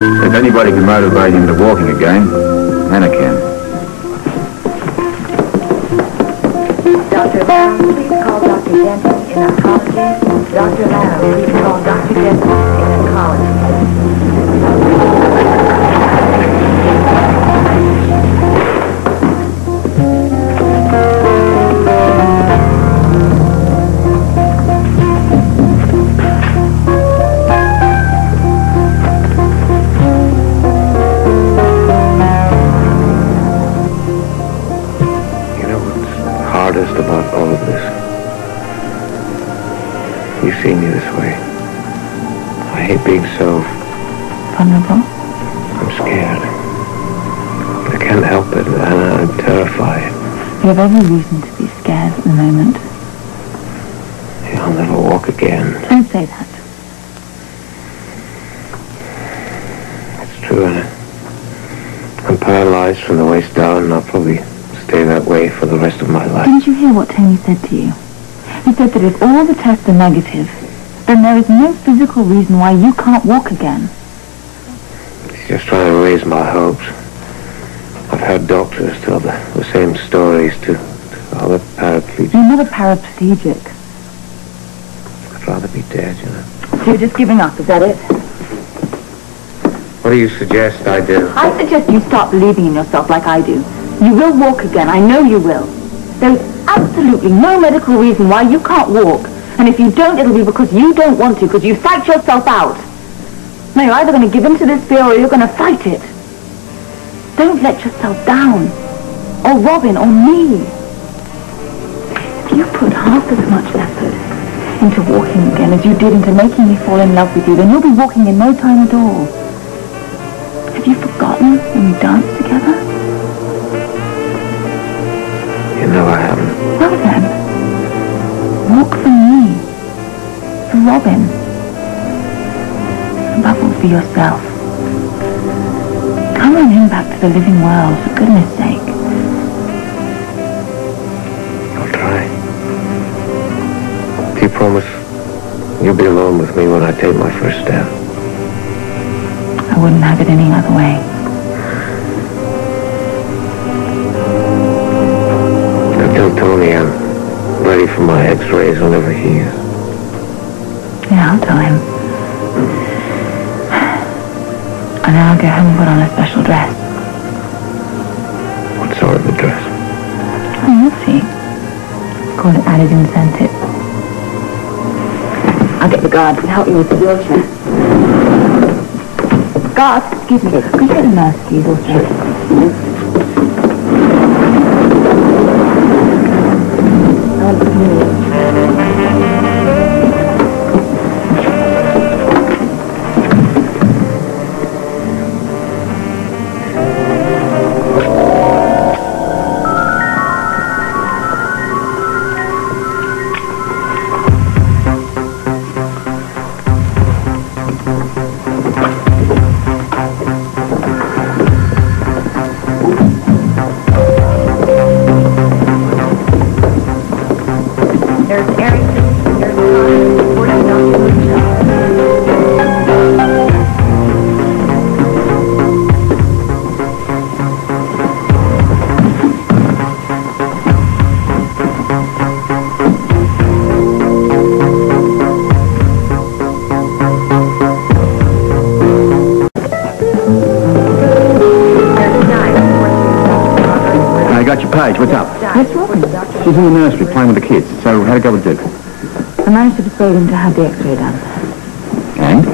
If anybody can motivate him to walking again, Hannah can. Dr. Lamb, please call Dr. Denton in oncology. Dr. Lamb, please call Dr. Denton in oncology. About all of this. You see me this way. I hate being so vulnerable. I'm scared. But I can't help it, and I'm terrified. You have every reason to be scared at the moment. Yeah, I'll never walk again. Don't say that. It's true, Anna. I'm paralyzed from the waist down, and I'll probably stay that way for the rest of my life. Didn't you hear what Tony said to you? He said that if all the tests are negative, then there is no physical reason why you can't walk again. He's just trying to raise my hopes. I've heard doctors tell the same stories to other paraplegics. You're not a paraplegic. I'd rather be dead, you know. So you're just giving up, is that it? What do you suggest I do? I suggest you start believing in yourself like I do. You will walk again. I know you will. There's absolutely no medical reason why you can't walk. And if you don't, it'll be because you don't want to, because you psyched yourself out. Now, you're either going to give in to this fear or you're going to fight it. Don't let yourself down. Or Robin, or me. If you put half as much effort into walking again as you did into making me fall in love with you, then you'll be walking in no time at all. Have you forgotten when we danced together? No, I haven't. Well then, walk for me, for Robin, above all for yourself. Come on him back to the living world, for goodness sake. I'll try. Do you promise you'll be alone with me when I take my first step? I wouldn't have it any other way. Tell Tony I'm ready for my x-rays whenever he is. Yeah, I'll tell him. And then I'll go home and put on a special dress. What sort of a dress? Oh, you'll see. Call it added incentive. I'll get the guard to help you with the wheelchair. Guard, excuse me. Could you get a nurse, please, also? What's up? Yes, Robin. She's in the nursery playing with the kids. So how'd it go with Duke? I managed to persuade him to have the x-ray done. And?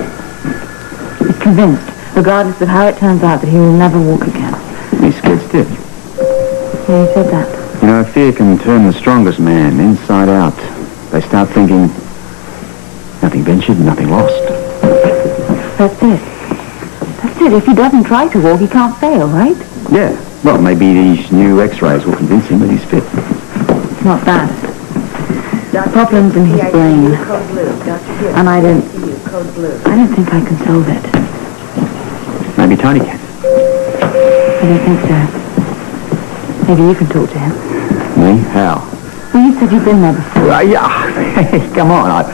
He's convinced, regardless of how it turns out, that he will never walk again. He's scared stiff. Yeah, he said that. You know, fear can turn the strongest man inside out. They start thinking, nothing ventured, nothing lost. That's it. That's it. If he doesn't try to walk, he can't fail, right? Yeah. Well, maybe these new x-rays will convince him that he's fit. It's not that. Problems in his brain. And I don't think I can solve it. Maybe Tony can. I don't think so. Maybe you can talk to him. Me? How? Well, you said you've been there before. Yeah. Come on.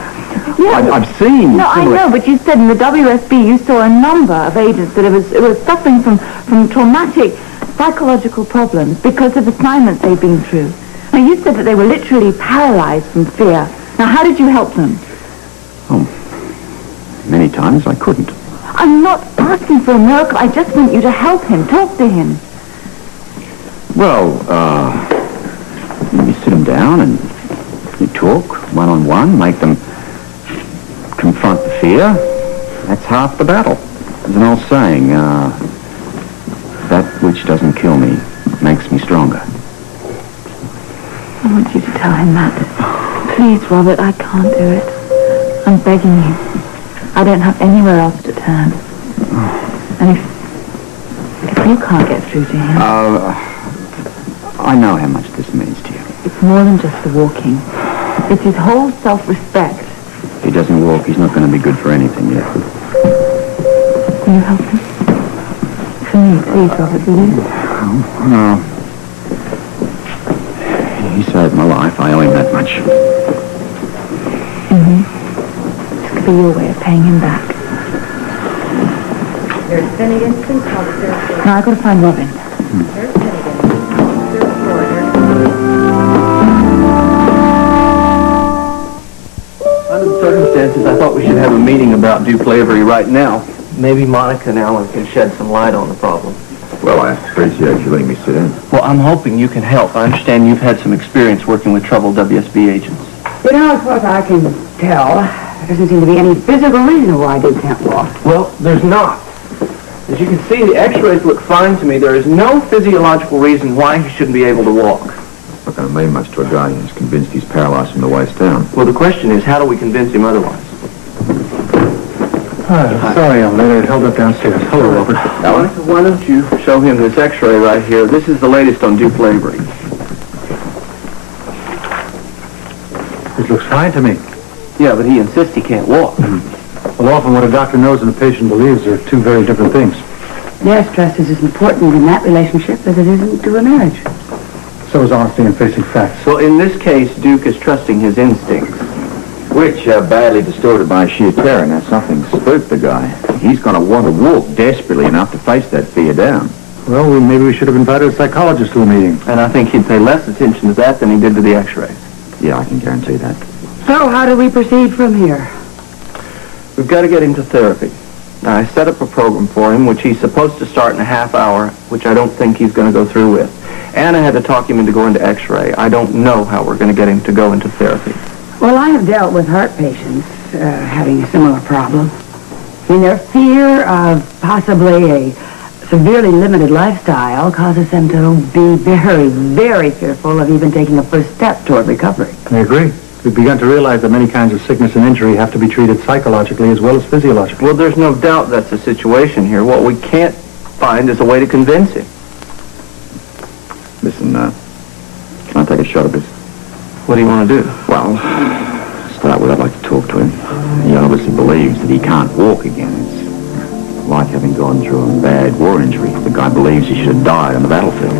Yeah. I've seen... No, I know, but you said in the WSB you saw a number of agents that it was suffering from traumatic psychological problems because of assignments they've been through. Now, you said that they were literally paralyzed from fear. Now, how did you help them? Oh, many times I couldn't. I'm not asking for a miracle. I just want you to help him. Talk to him. Well, you sit them down and you talk one-on-one, make them confront the fear. That's half the battle. There's an old saying, that which doesn't kill me makes me stronger. I want you to tell him that. Please, Robert, I can't do it. I'm begging you. I don't have anywhere else to turn. And if you can't get through to him... I know how much this means to you. It's more than just the walking. It's his whole self-respect. If he doesn't walk, he's not going to be good for anything yet. Will you help him? For me, please, Robert, will you? No. He saved my life. I owe him that much. Mm-hmm. This could be your way of paying him back. There's Finnegan. Please call the third floor. Now, I've got to find Robin. There's Finnegan. Please call the third floor. Under the circumstances, I thought we should have a meeting about Duplavery right now. Maybe Monica and Alan can shed some light on the problem. Well, I appreciate you letting me sit in. Well, I'm hoping you can help. I understand you've had some experience working with troubled WSB agents. You know, as far as I can tell, there doesn't seem to be any physical reason why Duke can't walk. Well, there's not. As you can see, the x-rays look fine to me. There is no physiological reason why he shouldn't be able to walk. Not going to mean much to a guy who's convinced he's paralyzed from the waist down. Well, the question is, how do we convince him otherwise? Sorry, I'm later held up downstairs. Hello, Robert. Alan, why don't you show him this x-ray right here? This is the latest on Duplavery. It looks fine to me. Yeah, but he insists he can't walk. Well, often what a doctor knows and a patient believes are two very different things. Yes, trust is as important in that relationship as it isn't to a marriage. So is honesty in facing facts. Well, in this case, Duke is trusting his instincts. Which are badly distorted by sheer terror. Now, something spooked the guy. He's going to want to walk desperately enough to face that fear down. Well, maybe we should have invited a psychologist to a meeting. And I think he'd pay less attention to that than he did to the x-rays. Yeah, I can guarantee that. So how do we proceed from here? We've got to get him to therapy. Now, I set up a program for him, which he's supposed to start in a half hour, which I don't think he's going to go through with. And I had to talk him into going to x-ray. I don't know how we're going to get him to go into therapy. Well, I have dealt with heart patients having a similar problem. I mean, their fear of possibly a severely limited lifestyle causes them to be very, very fearful of even taking a first step toward recovery. I agree. We've begun to realize that many kinds of sickness and injury have to be treated psychologically as well as physiologically. Well, there's no doubt that's the situation here. What we can't find is a way to convince him. Listen, can I take a shot at this? What do you want to do? Well, to start with, I'd like to talk to him. He obviously believes that he can't walk again. It's like having gone through a bad war injury. The guy believes he should have died on the battlefield.